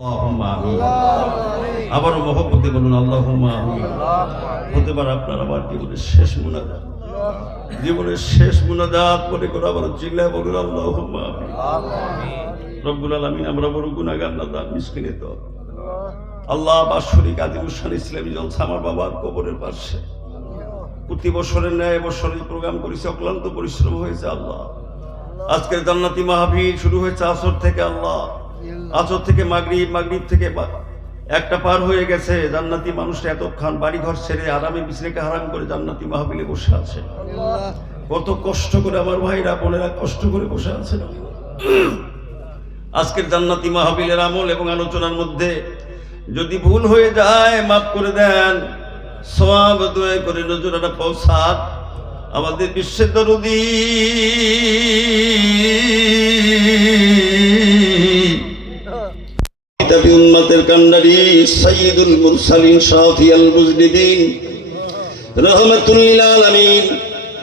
আল্লাহুম্মা আমিন। আবারও মহব্বতে বলুন আল্লাহুম্মা আমিন। হতে পারে আপনার আমার জীবনের শেষ মুনাজাত, জীবনের শেষ মুনাজাত মনে করে আবার চিল্লায় বলুন আল্লাহুম্মা আমিন। রব্বুল আলামিন, আমরা বড় গুনাহগার, নাদান, মিসকিন তো আল্লাহ। বাৎসরিক আজিমুসান ইসলামী জলসা আমার বাবার কবরের পাশে প্রতি বছরের ন্যায় বছরই প্রোগ্রাম করেছে, অক্লান্ত পরিশ্রম হয়েছে আল্লাহ। আজকের জান্নাতি মাহফিল শুরু হয়েছে আসর থেকে আল্লাহ, আসর থেকে মাগরিব, মাগরিব থেকে একটা পার হয়ে গেছে। জান্নাতি মানুষরা এতক্ষণ বাড়ি ঘর ছেড়ে আরামে বিছানাকে হারাম করে জান্নাতি মাহফিলে বসে আছে। কত কষ্ট করে আমার ভাইরা বোনেরা কষ্ট করে বসে আছেন। আজকের জান্নাতি মাহফিলের আমল এবং আলোচনার মধ্যে যদি ভুল হয়ে যায় মাফ করে দেন, সওয়াব দয়া করে নজরানা পৌঁছান। আমাদের বিশ্বের দরদি কিতাবি উম্মতের কান্ডারি সাইয়্যিদুল মুরসালিন শাফিউল মুজনিবিন রাহমাতুল লিল আলামিন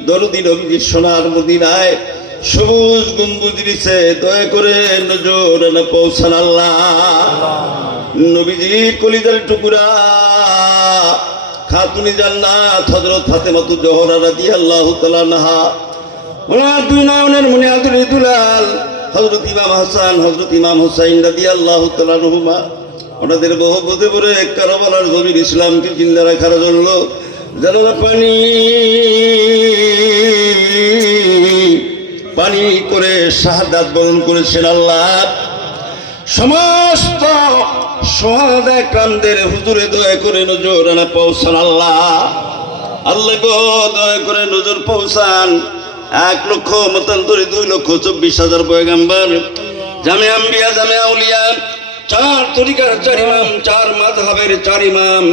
দরদি নবীজির সোনার মদিনায় সবুজ গম্বুজ নিচে দয়া করে নজরানা পৌঁছান আল্লাহ। নবীজির কলিজার টুকরা খাতুনে জান্নাত হযরত ফাতেমাতুজ জোহরা রাদিয়াল্লাহু তাআলা আনহা, ওনার দুই নয়নের মনে আদরে দুলাল হযরত ইমাম হাসান, হযরত ইমাম হুসাইন রাদিয়াল্লাহু তাআলা আনহুমা, ওনাদের মহব্বতে পড়ে কারবালার জমির ইসলামকে জিন্দা রাখার জন্য জানালা পানি করে শাহাদাত বরণ করেছেন আল্লাহ। সমস্ত সোহাদা কামদের হুজুরে দয়া করে নজরানা পৌঁছান আল্লাহ। আল্লাহ গো দয়া করে নজর পৌঁছান। 1,00,000 মতান্তরে 2,24,000 পয়গাম্বর, জামে আম্বিয়া, জামে আউলিয়া, 4 তরিকার 4 ইমাম, 4 মাযহাবের 4 ইমাম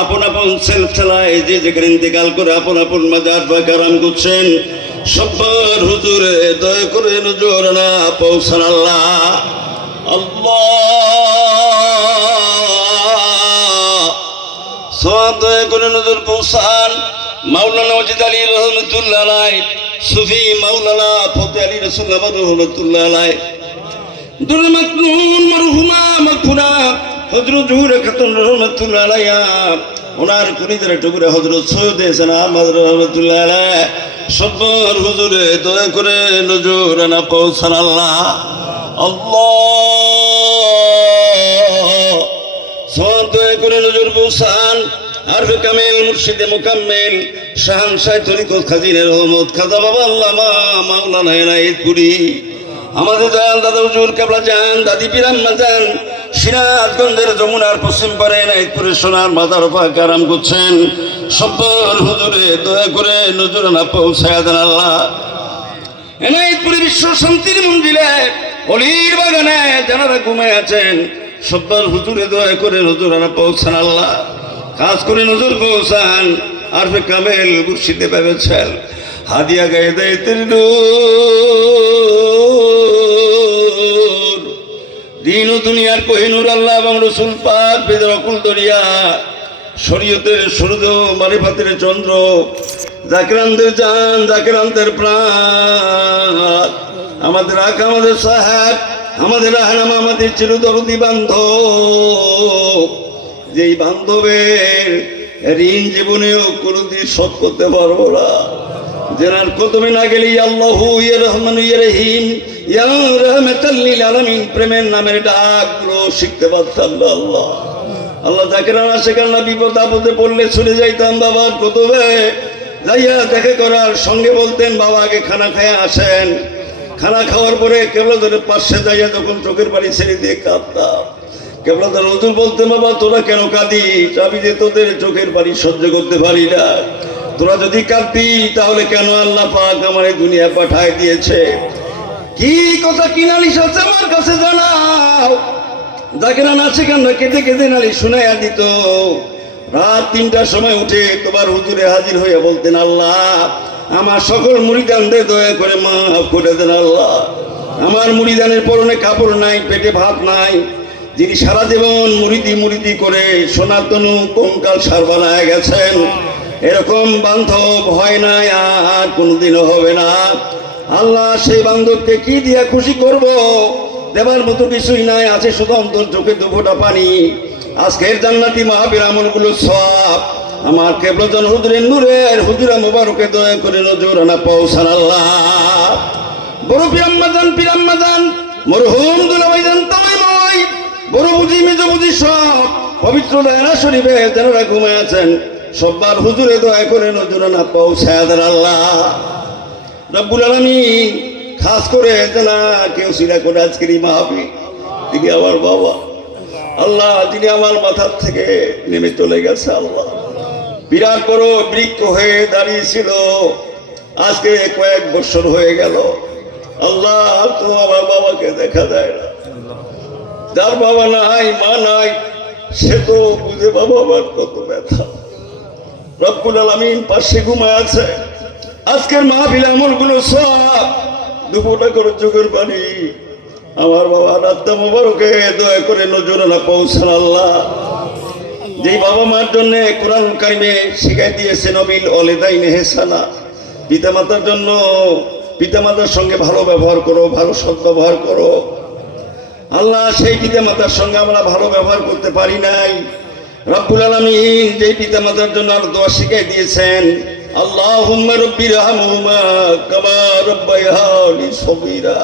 আপন আপন সিলসিলায় যে যেখানে ইন্তেকাল করে আপন আপন মাজার পাক আরাম করছেন, সবার হুজুরে দয়া করে নজরানা পৌঁছান আল্লাহ। আল্লাহ সওয়াব দয়া করে নজর পৌঁছান। মাওলানা ওয়াজিদ আলী রহমাতুল্লাহ আলাইহি, সুফি মাওলানা ফতে আলী রাসূলুল্লাহ রহমাতুল্লাহ আলাইহি, দুর মাকনুন মারহুমা মাগফুরা হযরত জুহুর খাতুন রহমাতুল্লাহ আলাইহা, ওনার কলিজার টুকরা হযরত সৈয়দ হাসান আহমদ রহমাতুল্লাহ আলাইহি, সবার হুজুরে দয়া করে নজরানা পৌঁছান আল্লাহ। আল্লাহ সওয়াব দয়া করে নজর পৌঁছান। আরফে কামেল মুর্শিদে মুকাম্মেল শাহানশাহ তরিকত খাজিনে রহমত খাজা বাবা আল্লামা মাওলানা এনায়েতপুরী, আমাদের দয়াল দাদা হুজুর কেবলা জান, দাদি পীরাম্মা জান সিরাজগঞ্জের যমুনার পশ্চিম পারে এনায়েতপুরের সোনার মাজার পাক আরাম করছেন, সবার হুজুরে দয়া করে নজরানা পৌঁছায়া দেন আল্লাহ। এনায়েতপুরে বিশ্ব শান্তির মঞ্জিলে অলির বাগানে যারা ঘুমায় আছেন, সবার হুজুরে দয়া করে নজরানা পৌঁছান আল্লাহ। কাজ করে নজর পৌঁছান। আরফে কামেল মুর্শিদে পেয়েছেন হাদিয়া গায়ে দেয় তের নূর, দিন ও দুনিয়ার কোহিনুর আল্লাহ এবং রসুল পাক বেদের অকুল দরিয়া, শরীয়তের সূর্য, মারিফাতের চন্দ্র, জাকিরানদের জান, জাকিরানদের প্রাণ, আমাদের আকা, আমাদের সাহেব, আমাদের রাহনামা, আমাদের চিরদরদি বান্ধব, যেই বান্ধবের ঋণ জীবনেও কোনোদিন শোধ করতে পারবো না, যেনার কদমে না গেলে আল্লাহু ইয়া রহমান ইয়া রহিম ইয়া রাহমাতাল লিল আলামিন প্রেমের নামের ডাকগুলো শিখতে পারতাম না আল্লাহ। আল্লাহ জাকিরানা শেখানা বিপদ আপদে পড়লে চলে যাইতাম বাবার কদমে, যাইয়া দেখা করার সঙ্গে বলতেন বাবা আগে খানা খাইয়া আসেন। খানা খাওয়ার পরে কেবলাদের পাশে যাইয়া যখন চোখের পানি ছেড়ে দিয়ে কাঁদতাম, কেবলাদার হুজুর বলতেন বাবা তোরা কেন কাঁদিস, আমি যে তোদের চোখের পানি সহ্য করতে পারি না, তোরা যদি কাঁদতি তাহলে কেন আল্লাহ পাক আমার এই দুনিয়া পাঠায় দিয়েছে, কি কথা কি নালিশ আছে আমার কাছে জানাও। জাকিরানা সেখানে কেঁদে কেঁদে নালিশ শুনাইয়া দিত। রাত 3টার সময় উঠে তোমার হুজুরে হাজির হইয়া বলতেন আল্লাহ আমার সকল মুরিদানদের দয়া করে মাফ করে দেন আল্লাহ। আমার মুরিদানের পরনে কাপড় নাই, পেটে ভাত নাই, যিনি সারা জীবন মুরিদি মুরিদি করে সনাতনু কঙ্কাল সার বানায় গেছেন, এরকম বান্ধব হয় না আর কোনোদিনও হবে না। আল্লাহ সেই বান্ধবকে কি দিয়া খুশি করব, দেবার মতো কিছুই নাই, আছে শুধু অন্তর চোখে দুফোঁটা পানি। আজকের জান্নাতি মাহফিল আমলগুলো সব আমার কেবলজন হুজুরের নূরের হুজুরা মোবারকে দয়া করে নজর আনা পৌঁছান আল্লাহ। বড় পিরাম্মাজান মরহুম দুলাভাইজান তামাইময় বড় বুঝি মেজ বুঝি সব পবিত্র দায়রা শরীফে যারা ঘুমায় আছেন সববার হুজুরে দয়া করে নজর আনা পৌঁছায় দেন আল্লাহ রব্বুল আলামিন। খাস করে জানা কেউ সিরা করে আজকের এই মাহফিল তিনি আমার বাবা আল্লাহ, যিনি আমার মাথার থেকে নেমে চলে গেছে আল্লাহ। বিরাট বড় বৃক্ষ হয়ে দাঁড়িয়েছিল, আজকে কয়েক বছর হয়ে গেল আল্লাহ, তো আমার বাবাকে দেখা যায় না। যার বাবা নাই মা নাই সে তো বুঝে বাবা আমার কত ব্যথা। রব্বুল আলামিন পাশে ঘুমায় আছে। আজকের মাহফিল আমলগুলো সব দুপুরটা করে চোখের পানি আমার বাবা রাত্তা মোবারকে দয়া করে নজরানা পৌঁছান আল্লাহ। যেই বাবা মার জন্য কোরআন কারিমে শিখাই দিয়েছে নবিল ওয়ালিদাইন ইহসানা, পিতামাতার জন্য পিতামাতার সঙ্গে ভালো ব্যবহার করো, ভালো সদ্ব্যবহার করো আল্লাহ। সেই পিতামাতার সঙ্গে আমরা ভালো ব্যবহার করতে পারি নাই। রব্বুল আলামিন যেই পিতামাতার জন্য আর দোয়া শিখাই দিয়েছেন, আল্লাহুম্মা রব্বিরহামহুমা কামা রাব্বায়ানি সগীরা,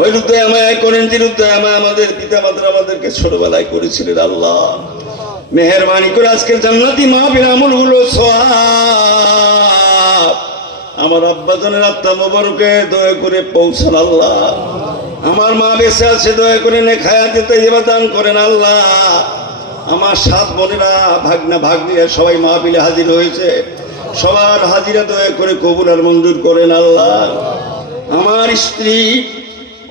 ওই রূপে আমায় করেন যে রূপে আমাদের পিতামাতারা আমাদেরকে ছোটবেলায় করেছিলেন আল্লাহ। মেহেরবানি করে আজকের জান্নাতি মাহফিল আমলগুলো সওয়াব আমার আব্বাজানের আত্মা মোবারকে দয়া করে পৌঁছান আল্লাহ। আমার মা বেঁচে আছে, দয়া করে নেখায়াতে তাইয়্যিবা দান করেন আল্লাহ। আমার সাত বোনেরা ভাগনা ভাগ্নিরা সবাই মাহফিলে হাজির হয়েছে, সবার হাজিরা দয়া করে কবুল আর মঞ্জুর করেন আল্লাহ। আমার স্ত্রী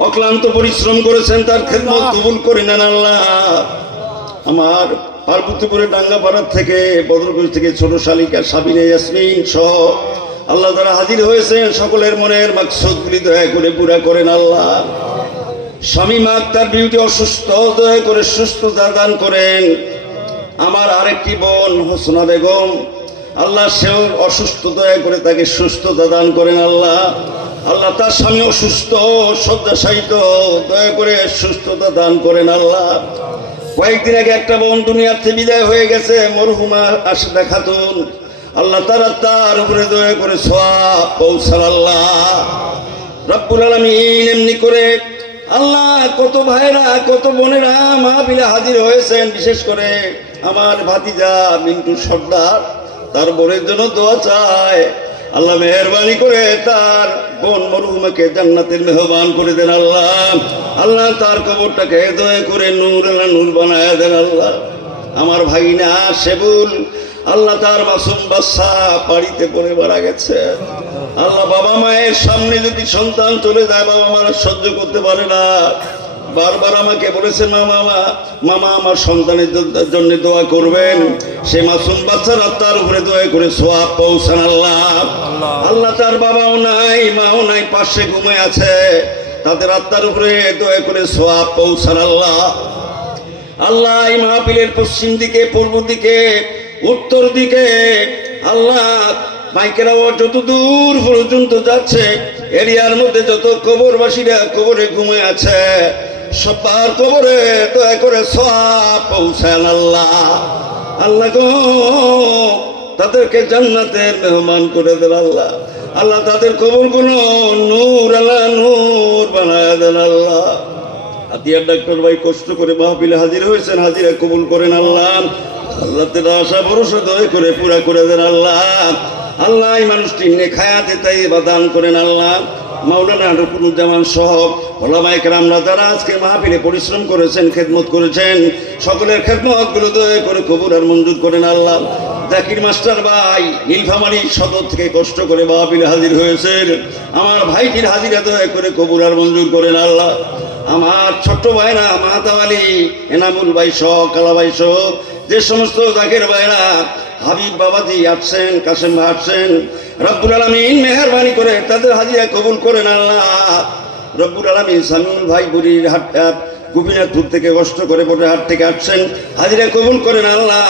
অক্লান্ত পরিশ্রম করেছেন, তার খেদমত কবুল করে নেন আল্লাহ। আমার পার্বতীপুরের ডাঙ্গাপাড়ার থেকে বদরগঞ্জ থেকে ছোট শালিকা সাবিনা ইয়াসমিন সহ আল্লাহ যারা হাজির হয়েছেন সকলের মনের মাকসুদগুলি দয়া করে পুরা করেন আল্লাহ। স্বামী মা তার বিউটি অসুস্থ, দয়া করে সুস্থতা দান করেন। আমার আরেকটি বোন হোসনা বেগম আল্লাহ সেও অসুস্থ, দয়া করে তাকে সুস্থতা দান করেন আল্লাহ। আল্লাহ তার স্বামী অসুস্থ শয্যাশায়িত, দয়া করে সুস্থতা দান করেন আল্লাহ। কয়েকদিন আগে একটা বোন দুনিয়ার থেকে বিদায় হয়ে গেছে, মরহুমা আশিদা খাতুন, আল্লাহ তার উপরে দয়া করে সওয়াব পৌঁছান আল্লাহ। রব্বুল আলামিন এমনি করে আল্লাহ কত ভাইরা কত বোনেরা মাহফিলে হাজির হয়েছেন। বিশেষ করে আমার ভাতিজা মিন্টু সর্দার, তার বোনের জন্য দোয়া চায় আল্লাহ। মেহেরবানি করে তার বোন মরহুমাকে জান্নাতের মেহমান করে দেন আল্লাহ। আল্লাহ তার কবরটাকে দয়া করে নূর নূর বানায় দেন আল্লাহ। আমার ভাগিনা সেবুল আল্লাহ তার মাসুম বাচ্চা বাড়িতে পড়ে মারা গেছে আল্লাহ। বাবা মায়ের সামনে যদি সন্তান চলে যায়, বাবা মারা সহ্য করতে পারে না। বারবার আমাকে বলেছেন মামা আমার সন্তানের জন্য দোয়া করবেন। সে মাসুম বাচ্চার আত্মার উপরে দয়া করে সওয়াব পৌঁছান আল্লাহ। আল্লাহ তার বাবাও নাই মাও নাই, পাশে ঘুমিয়ে আছে, তাদের আত্মার উপরে দয়া করে সওয়াব পৌঁছান আল্লাহ। আল্লাহ এই মাহফিলের পশ্চিম দিকে, পূর্ব দিকে, উত্তর দিকে আল্লাহ মাইকের আওয়াজ যত দূর পর্যন্ত যাচ্ছে, এরিয়ার মধ্যে যত কবরবাসীরা কবরে ঘুমিয়ে আছে সবার কবরে দয়া করে সওয়াব পৌঁছান আল্লাহ। আল্লাহ গো তাদেরকে জান্নাতের মেহমান করে দেন আল্লাহ। আল্লাহ তাদের কবরগুলো নূর আল্লাহ নূর বানায় দেন আল্লাহ। হাতিয়ার ডাক্তার ভাই কষ্ট করে মাহফিলে হাজির হয়েছেন, হাজিরা কবুল করেন আল্লাহ। আল্লাহ তাআলা আশা ভরসা দয়া করে পুরা করে দেন আল্লাহ। আল্লাহ এই মানুষটি নেখায়াতে তাইয়্যিবা দান করেন আল্লাহ। মাওলানা রুকুনুজ্জামান সহ ওলামায়ে কেরামরা যারা আজকে মাহফিলে পরিশ্রম করেছেন, খেদমত করেছেন, সকলের খেদমতগুলো দয়া করে কবুল আর মঞ্জুর করেন আল্লাহ। জাকির মাস্টার ভাই নীলফামারী সদর থেকে কষ্ট করে মাহফিলে হাজির হয়েছেন, আমার ভাইটির হাজিরা দয়া করে কবুল আর মঞ্জুর করেন আল্লাহ। আমার ছোট্ট ভাইরা মাহাতাব আলী, এনামুল ভাই সহ, কালা ভাই সহ যে সমস্ত জাকির ভাইরা, হাবিব বাবাজি আসছেন, কাসেম ভাই আসছেন, রব্বুল আলামিন মেহেরবানি করে তাদের হাজিরা কবুল করেন আল্লাহ। রব্বুল আলামিন সামিউল ভাই বুড়ির হাট গোপীনাথপুর থেকে কষ্ট করে বোটের হাট থেকে আসছেন, হাজিরা কবুল করেন আল্লাহ।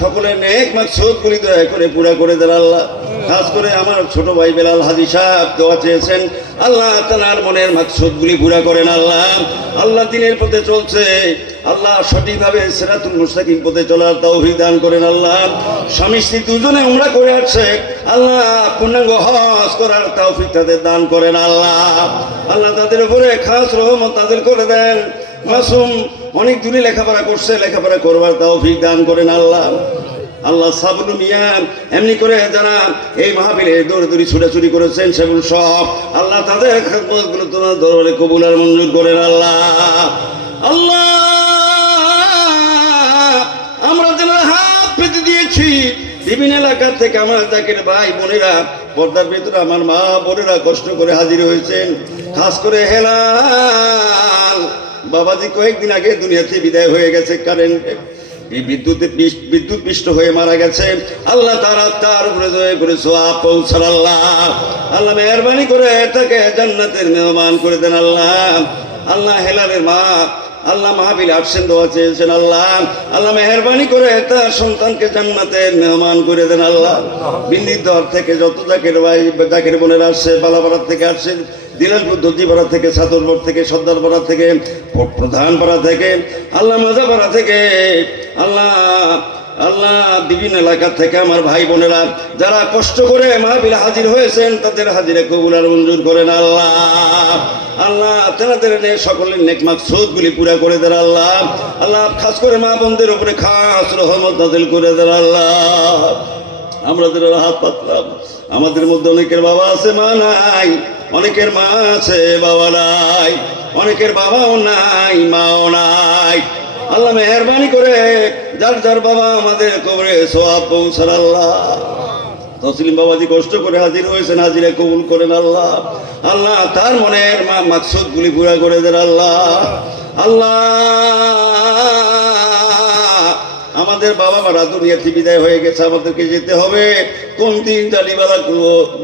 সকলের নেক মাকসুদগুলি দয়া করে পুরা করে দেন আল্লাহ। খাস করে আমার ছোট ভাই বেলাল হাজী সাহেব দোয়া চেয়েছেন, আল্লাহ তাআলার মনের মাকসুদগুলি পুরা করেন। আল্লাহ আল্লাহ দিনের পথে চলছে, আল্লাহ সঠিকভাবে সিরাতুল মুস্তাকিম পথে চলার তৌফিক দান করেন। আল্লাহ স্বামী স্ত্রী দুজনে উমরা করে আসছে, আল্লাহ পূর্ণাঙ্গ হজ করার তৌফিক তাদের দান করেন। আল্লাহ আল্লাহ তাদের উপরে খাস রহমত নাযিল করে দেন। মাসুম অনেক দূরে লেখাপড়া করছে, লেখাপড়া করবার তৌফিক দান করেন। আল্লাহ আল্লাহ সাবলু মিয়া এমনি করে যারা এই মাহফিলে দৌড়াদৌড়ি ছুটাছুটি করেছেন সেগুলো সব আল্লাহ তাদের খেদমতগুলো তোমার দরবারে কবুল আর মঞ্জুর করেন। আল্লাহ আল্লাহ আমরা যারা হাত পেতে দিয়েছি বিভিন্ন এলাকা থেকে আমার জাকির ভাই বোনেরা, পর্দার ভেতরে আমার মা বোনেরা কষ্ট করে হাজির হয়েছেন। খাস করে হেলাল বাবাজি কয়েকদিন আগে দুনিয়াতে বিদায় হয়ে গেছে, কারেন্ট এই বিদ্যুৎ পৃষ্ঠ হয়ে মারা গেছে। আল্লাহ তার উপরে দয়া করে সওয়াব পৌঁছান। আল্লাহ আল্লাহ মেহেরবানি করে তাকে জান্নাতের মেহমান করে দেন। আল্লাহ আল্লাহ হেলালের মা আল্লাহ মাহফিলে আসছেন, দোয়া চেয়েছেন। আল্লাহ আল্লাহ মেহেরবানি করে তার সন্তানকে জান্নাতের মেহমান করে দেন। আল্লাহ বিন্দিদর থেকে যত জাকির ভাই জাকির বোনেরা আসছে, বালাপাড়া থেকে আসছেন, দিনাজপুর দর্জিপাড়া থেকে, ছাতরপুর থেকে, সর্দারপাড়া থেকে, প্রধানপাড়া থেকে, আল্লাহ মাজাপাড়া থেকে, আল্লাহ আল্লাহ বিভিন্ন এলাকা থেকে আমার ভাই বোনেরা যারা কষ্ট করে মাহফিলে হাজির হয়েছেন তাদের হাজিরে কবুল আর মঞ্জুর করেন। আল্লাহ আল্লাহ তেনাদের সকলের নেক মাকসুদগুলি পুরা করে দেন। আল্লাহ আল্লাহ খাস করে মা বোনদের উপরে খাস রহমত নাযিল করে দেন। আল্লাহ আমরা যারা হাত পাতলাম, আমাদের মধ্যে অনেকের বাবা আছে মা নাই, অনেকের মা আছে বাবা নাই, অনেকের বাবাও নাই মাও নাই। আল্লাহ মেহেরবানি করে যার যার বাবা আমাদের কবরে সওয়াব পৌঁছান। আল্লাহ তসলিম বাবাজি কষ্ট করে হাজির হয়েছেন, হাজিরে কবুল করেন। আল্লাহ আল্লাহ তার মনের মাকসুদগুলি পুরা করে দেন। আল্লাহ আল্লাহ আমাদের বাবা মারা দুনিয়াতে বিদায় হয়ে গেছে, আমাদেরকে যেতে হবে। কোন দিন জানিবালা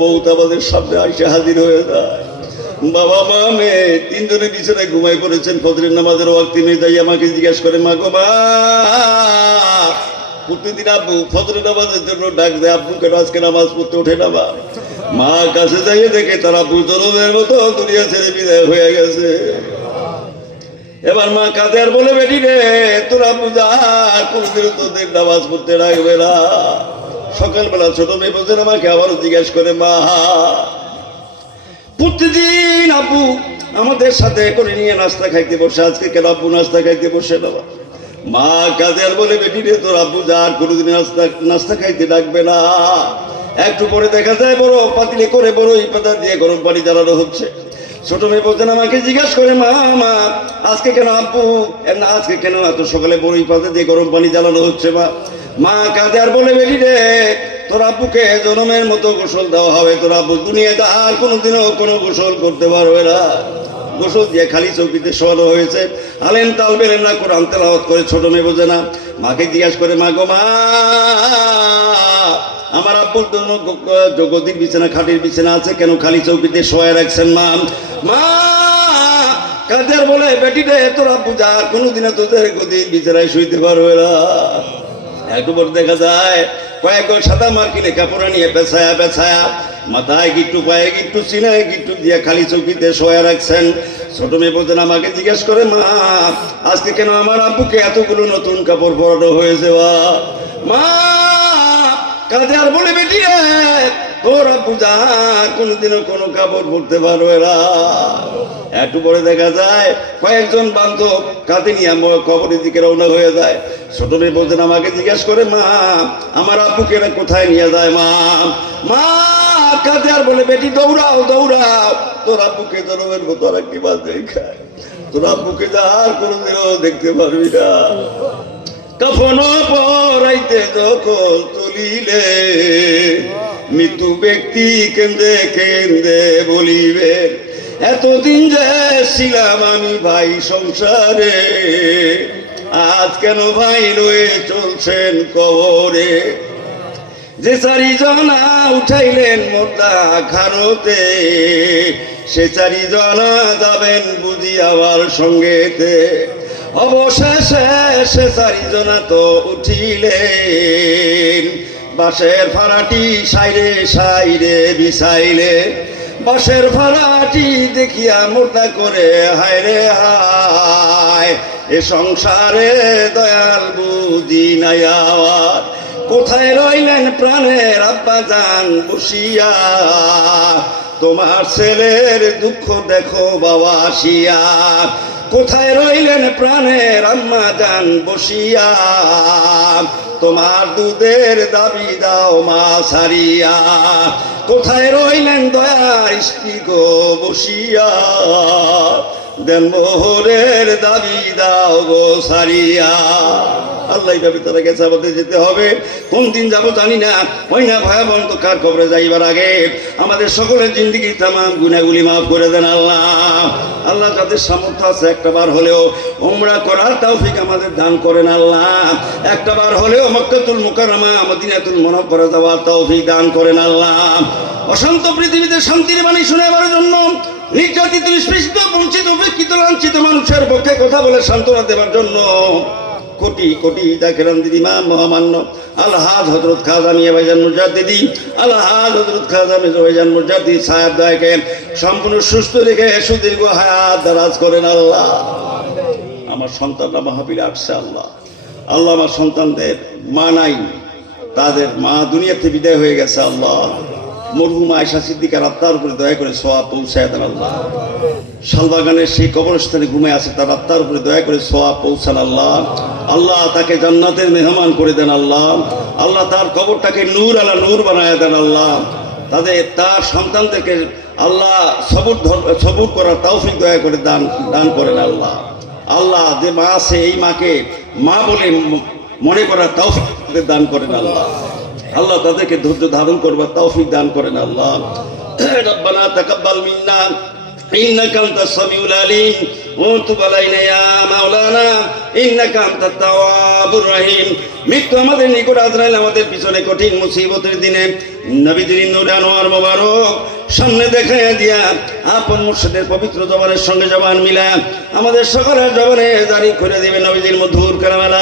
বহুত আমাদের সামনে এসে হাজির হয়ে যায়। বাবা মা মেয়ে তিনজনে বিছানায় ঘুমাই পড়েছেন, ফজরের নামাজের ওয়াক্তে নিয়ে যাই আমাকে জিজ্ঞাসা করে, মা গো মা, প্রতিদিন আব্বু ফজরের নামাজের জন্য ডাক দেয়, আব্বু কেন আজকে নামাজ পড়তে ওঠে না? মা কাছে যাইয়ে দেখে তার আব্বু জনমের মতো দুনিয়া ছেড়ে বিদায় হয়ে গেছে। এবার মা কাঁদে আর বলে, বেটি রে তোর আব্বু যা কোনদিন তোদের নামাজ পড়তে রাখবে না। সকালবেলা ছোট মেয়ে বলছেন আমাকে আবারও জিজ্ঞাসা করে, মা প্রতিদিন আব্বু আমাদের সাথে করে নিয়ে নাস্তা খাইতে বসে, আজকে কেন আব্বু নাস্তা খাইতে বসে না? মা কাঁদে আর বলে, বেটি রে তোর আব্বু যা আর কোনোদিন নাস্তা খাইতে ডাকবে না। একটু পরে দেখা যায় বড় পাতিলে করে বড়ই পাতা দিয়ে গরম পানি জ্বালানো হচ্ছে। ছোট মেয়ে বলছেন আমাকে জিজ্ঞাসা করে, মা মা আজকে কেন আব্বু আজকে কেন এত সকালে বড়ই পাতা দিয়ে গরম পানি জ্বালানো হচ্ছে? মা কাঁদে আর বলে, বেটি রে তোর আব্বুকে জনমের মতো গোসল দেওয়া হবে, তোর আব্বু দুনিয়াতে আর কোনোদিনও কোনো গোসল করতে পারবে না। গোসল দিয়ে খালি চৌকিতে শোয়ানো হয়েছে। আলেম তালবের না কোরআন তেলাওয়াত করে। ছোট মেয়ে বোঝে না, মাকে জিজ্ঞাসা করে, মা গো মা আমার আব্বুর জন্য গদির বিছানা খাটির বিছানা আছে, কেন খালি চৌকিতে শোয়া রাখছেন? মা মা কাদের বলে, বেটি রে তোর আব্বু যা কোনোদিনও তোদের গদির বিছানায় শুইতে পারবে না। একটু পর দেখা যায় কয়েকবার সাদা মার্কিনে কাপড় নিয়ে পেছায়া পেছায়া মাথায় গিট্টু পায়ে গিট্টু চিনায় গিট্টু দিয়ে খালি চৌকিতে শোয়া রাখছেন। ছোট মেয়ে বলতেন আমাকে জিজ্ঞেস করে, মা আজকে কেন আমার আব্বুকে এতগুলো নতুন কাপড় পরানো হয়েছে? মা কাঁদে আর বলে, বেটি রে তোর আব্বু যা কোনোদিনও কোনো কাপড় পরতে পারবে না। একটু পরে দেখা যায় কয়েকজন বান্ধব কাঁদে নিয়ে কবরের দিকে রওনা হয়ে যায়। ছোট মেয়ে বলতেন আমাকে জিজ্ঞাসা করে, মা আমার আব্বুকে কোথায় নিয়ে যায়? মা মা কাঁদে আর বলে, বেটি দৌড়াও দৌড়াও, তোর আব্বুকে জনমের মতো আর একটি মাছ দেখায়, তোর আব্বুকে যা আর কোনোদিনও দেখতে পারবি না। কাফন পরাইতে যখন তুলিলে মৃত্যু ব্যক্তি কেন্দে কেন্দে বলিবে, এতদিন যে ছিলাম আমি ভাই সংসারে, আজ কেন ভাই রয়ে চলছেন কবরে? যে চারিজনা উঠাইলেন মোটা ঘাড়তে, সে চারিজনা যাবেন বুঝি আমার সঙ্গেতে। অবশেষে সে চারিজনা তো উঠিলেন, বাঁশের ফারাটি সাইরে সাইরে বিছাইলে, বাঁশের ফারাটি দেখিয়া মোটা করে হায় রে হায়, এ সংসারে দয়াল বুঝি নাই আওয়ার। কোথায় রইলেন প্রাণের আব্বা জান বসিয়া, তোমার ছেলের দুঃখ দেখো বাবা আসিয়া। কোথায় রইলেন প্রাণের আম্মা জান বসিয়া, তোমার দুধের দাবি দাও মা সারিয়া। কোথায় রইলেন দয়ার স্ত্রী গো বসিয়া, দেন মোহরের দাবি দাও গো সারিয়া। আল্লাহ ভাবে তারা গেছে, আমাদের যেতে হবে। কোন দিন যাবো জানি না, ওই না ভয়াবহ কার কবরে যাইবার আগে আমাদের সকলের জিন্দিগি তামাম গুনাহগুলি মাফ করে দেন আল্লাহ। আল্লাহ যাদের সামর্থ্য আছে একটা বার হলেও উমরা করার তৌফিক আমাদের দান করেন আল্লাহ। একটা বার হলেও মক্কাতুল মুকাররমা মদিনাতুল মুনাওয়ারা যাওয়ার তৌফিক দান করেন আল্লাহ। অশান্ত পৃথিবীতে শান্তির বাণী শোনাবার জন্য নির্যাতিত, নিষ্পেষিত, বঞ্চিত, উপেক্ষিত, লাঞ্ছিত মানুষের পক্ষে কথা বলে সান্ত্বনা দেওয়ার জন্য কোটি কোটি জাকিরান দিদি মা মহামান্য আলহাজ হযরত খাজা মিয়া ভাইজান মুজাদ্দিদি, আলহাজ হযরত খাজা মিয়া ভাইজান মুজাদ্দিদি সাহেব দয়াকে সম্পূর্ণ সুস্থ রেখে সুদীর্ঘ হায়াত দারাজ করেন আল্লাহ। আমার সন্তানরা মাহফিলে আসছে আল্লাহ। আল্লাহ আমার সন্তানদের মা নাই, তাদের মা দুনিয়াতে বিদায় হয়ে গেছে আল্লাহ। মরহুমা আয়েশা সিদ্দিকার আত্মার উপরে দয়া করে সওয়াব পৌঁছায় দেন আল্লাহ। শালবাগানের সেই কবরস্থানে ঘুমে আছে, তার আত্মার উপরে দয়া করে সওয়াব পৌঁছান আল্লাহ। আল্লাহ তাকে জান্নাতের মেহমান করে দেন আল্লাহ। আল্লাহ তার কবরটাকে নূর আলা নূর বানায় দেন আল্লাহ। তার সন্তানদেরকে আল্লাহ সবুর করার তৌফিক দয়া করে দান করেন আল্লাহ। আল্লাহ যে মা আছে এই মাকে মা বলে মনে করার তৌফিক দান করেন আল্লাহ। আল্লাহ তাদেরকে ধৈর্য ধারণ করবার তৌফিক দান করেন আল্লাহ। রব্বানা তাকাব্বাল মিন্না ইন্নাকা আনতাস সামিউল আলিম ওয়া তুব আলাইনা ইয়া মাওলানা ইন্নাকা আনতাত তাওয়াবুর রহিম। মৃত্যু আমাদের নিকট আজরাইল আমাদের পিছনে কঠিন মুসিবতের দিনে নবীজির নূরে আনোয়ার মোবারক সামনে দেখাইয়া দিয়া আপন মুর্শিদের পবিত্র জবানের সঙ্গে জবান মিলা আমাদের সকলের জবানে জারি করে দিবেন নবীজির মধুর কালাম।